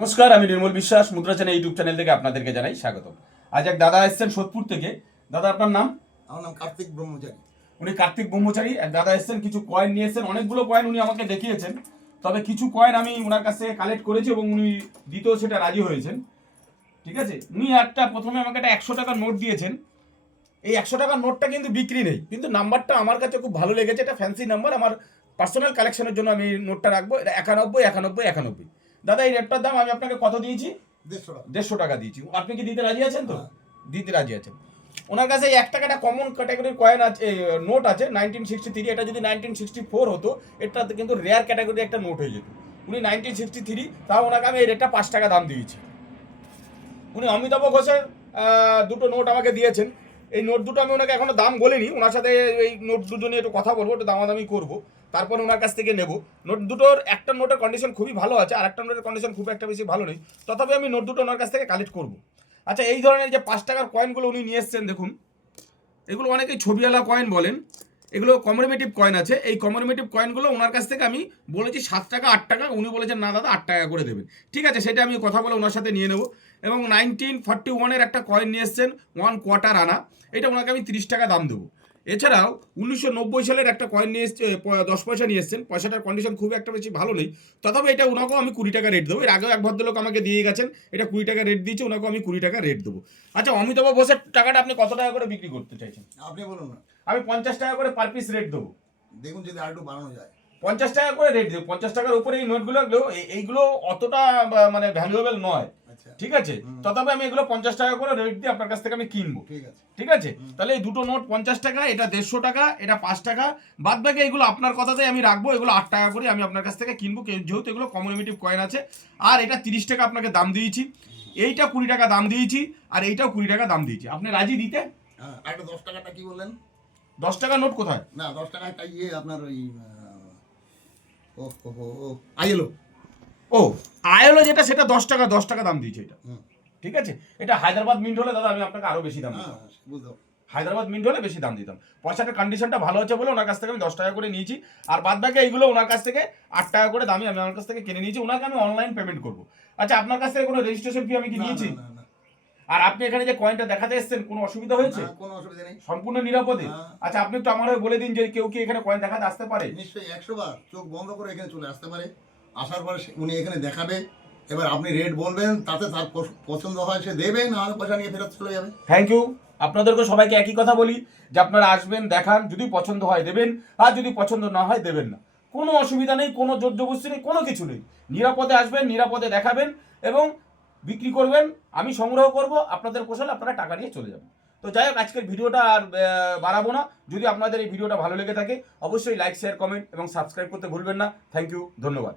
নমস্কার আমি নির্মল বিশ্বাস মুদ্রা চ্যানেল ইউটিউব চ্যানেল থেকে আপনাদেরকে জানাই স্বাগত আজ এক দাদা এসেছেন সোদপুর থেকে। দাদা আপনার নাম? আমার নাম কার্তিক ব্রহ্মচারী। উনি কার্তিক ব্রহ্মচারী। এক দাদা এসেছেন কিছু কয়েন নিয়ে এসেছেন। অনেকগুলো কয়েন উনি আমাকে দেখিয়েছেন। তবে কিছু কয়েন আমি ওনার কাছ কালেক্ট করেছি এবং উনি দিতেও সেটা রাজি হয়েছেন। ঠিক আছে? উনি একটা প্রথমে আমাকে একটা একশো টাকার নোট দিয়েছেন। এই একশো টাকার নোটটা কিন্তু বিক্রি নেই। কিন্তু নাম্বারটা আমার কাছে খুব ভালো লেগেছে। এটা ফ্যান্সি নাম্বার আমার পার্সোনাল কালেকশনের জন্য আমি নোটটা রাখব। এটা একানব্বই একানব্বই একানব্বই। দাদা এই রেটটার দাম আমি আপনাকে কত দিয়েছি? দেড়শো টাকা। দিয়েছি। আপনি কি দিতে রাজি আছেন তো? হ্যাঁ। দিতে রাজি আছেন। ওনার কাছে এক টাকাটা কমন ক্যাটাগরির কয়েন আছে নোট আছে নাইনটিন সিক্সটি থ্রি এটা যদি নাইনটিন সিক্সটি ফোর হতো এটা কিন্তু রেয়ার ক্যাটাগরির একটা নোট হয়ে যেত। উনি নাইনটিন সিক্সটি থ্রি তাও ওনাকে আমি এই রেটটা পাঁচ টাকা দাম দিয়েছি। উনি অমিতাভ ঘোষের দুটো নোট আমাকে দিয়েছেন। এই নোট দুটো আমি ওনাকে এখনও দাম বলিনি, ওনার সাথে এই নোট দুটো নিয়ে একটু কথা বলব, একটু দামাদামি করব। তারপর ওনার কাছ থেকে নেব। নোট দুটোর, একটা নোটের কন্ডিশন খুবই ভালো আছে, আর একটা নোটের কন্ডিশন খুব একটা বেশি ভালো নেই। তথাপি আমি নোট দুটো ওনার কাছ থেকে কালেক্ট করব। আচ্ছা এই ধরনের যে পাঁচ টাকার কয়েনগুলো উনি নিয়ে এসছেন, দেখুন। এগুলো অনেকেই ছবিওয়ালা কয়েন বলেন। এগুলো কমোডিমেটিভ কয়েন আছে। এই কমোডিমেটিভ কয়েনগুলো ওনার কাছ থেকে আমি বলেছি সাত টাকা, আট টাকা, উনি বলেছেন, না দাদা, আট টাকা করে দেবেন। ঠিক আছে, সেটা আমি কথা বলে ওনার সাথে নিয়ে নেব। এবং নাইনটিন ফর্টি ওয়ানের একটা কয়েন নিয়ে এসছেন ওয়ান কোয়ার্টার আনা। এটা ওনাকে আমি তিরিশ টাকা দাম দেবো। এছাড়াও উনিশশো নব্বই সালের একটা কয়েন নিয়ে এসছে দশ পয়সা নিয়ে এসছেন। পয়সাটার কন্ডিশন খুব একটা বেশি ভালো নেই। তথাপি এটা ওনাকেও আমি কুড়ি টাকা রেট দেবো। এর আগেও এক ভদ্রলোক আমাকে দিয়ে গেছেন এটা কুড়ি টাকা রেট দিয়েছে ওনাকেও আমি কুড়ি টাকা রেট দেবো। আচ্ছা অমিতাভ ঘোষের টাকাটা আপনি কত টাকা করে বিক্রি করতে চাইছেন? আপনি বলুন না। আমি পঞ্চাশ টাকা করে পার পিস রেট দেবো। দেখুন যদি আর একটু বাড়ানো যায়। পঞ্চাশ টাকা করে রেট দেবো। পঞ্চাশ টাকার উপরে এই নোটগুলো এইগুলো অতটা মানে ভ্যালুয়েবল নয়। ঠিক আছে? তথাপি আমি এগুলো পঞ্চাশ টাকা করে রেট দিয়ে আপনার কাছ থেকে আমি কিনবো। ঠিক আছে। ঠিক আছে? তাহলে এই দুটো নোট পঞ্চাশ টাকা এটা দেড়শো টাকা এটা পাঁচ টাকা। বাদ বাকি এগুলো আপনার কথাতেই আমি রাখব এগুলো আট টাকা করে আমি আপনার কাছ থেকে কিনবো। যেহেতু এগুলো কমিউনিটিভ কয়েন আছে আর এটা তিরিশ টাকা আপনাকে দাম দিয়েছি। এইটা কুড়ি টাকা দাম দিয়েছি আর এইটাও কুড়ি টাকা দাম দিয়েছি। আপনি রাজি দিতে? হ্যাঁ আর দশ টাকাটা কি বললেন? দশ টাকা নোট কোথায়? না দশ ইয়ে আপনার ওই ও আইএলও। ও। আয়লো যেটা সেটা দশ টাকা দশ টাকা দাম দিয়েছে এটা। ঠিক আছে? এটা হায়দ্রাবাদ মিন্ট হলে দাদা আমি আপনাকে আরও বেশি দাম হ্যাঁ দিতাম। হায়দ্রাবাদ মিন্ট হলে বেশি দাম দিতাম। পয়সাটার কন্ডিশনটা ভালো আছে বলে ওনার কাছ থেকে আমি দশ টাকা করে নিয়েছি। আর বাদ বাকি এইগুলো ওনার কাছ থেকে আট টাকা করে দামি আমি আমার কাছ থেকে কিনে নিয়েছি। ওনাকে আমি অনলাইন পেমেন্ট করব। আচ্ছা আপনার কাছ থেকে কোনো রেজিস্ট্রেশন ফি আমি কি নিয়েছি? আর আপনি এখানে যে কয়েনটা দেখাতে এসেছেন কোনো অসুবিধা হয়েছে? কোনো অসুবিধা নেই। সম্পূর্ণ নিরাপদে? হ্যাঁ। আচ্ছা আপনি একটু আমার হয়ে বলে দিন যে কেউ কি এখানে কয়েন দেখাতে আসতে পারে? নিশ্চয়ই একশো বার চোখ বন্ধ করে এখানে চলে আসতে পারে। আসার পরে উনি এখানে দেখাবে। এবার আপনি রেট বলবেন, তাতে তার পছন্দ হয়, সে দেবে, না হলে পয়সা নিয়ে ফেরত চলে যাবে। থ্যাংক ইউ আপনাদেরকে সবাইকে একই কথা বলি, যে আপনারা আসবেন, দেখান, যদি পছন্দ হয় দেবেন, আর যদি পছন্দ না হয় দেবেন না। কোনো অসুবিধা নেই, কোনো জোর জবস্তি নেই, কোনো কিছু নেই। নিরাপদে আসবেন, নিরাপদে দেখাবেন এবং বিক্রি করবেন। আমি সংগ্রহ করব, আপনাদের পোষালে আপনারা টাকা নিয়ে চলে যাবেন। তো যাই হোক, আজকের ভিডিওটা আর বাড়াবো না। যদি আপনাদের এই ভিডিওটা ভালো লেগে থাকে, অবশ্যই লাইক শেয়ার কমেন্ট এবং সাবস্ক্রাইব করতে ভুলবেন না। থ্যাংক ইউ ধন্যবাদ।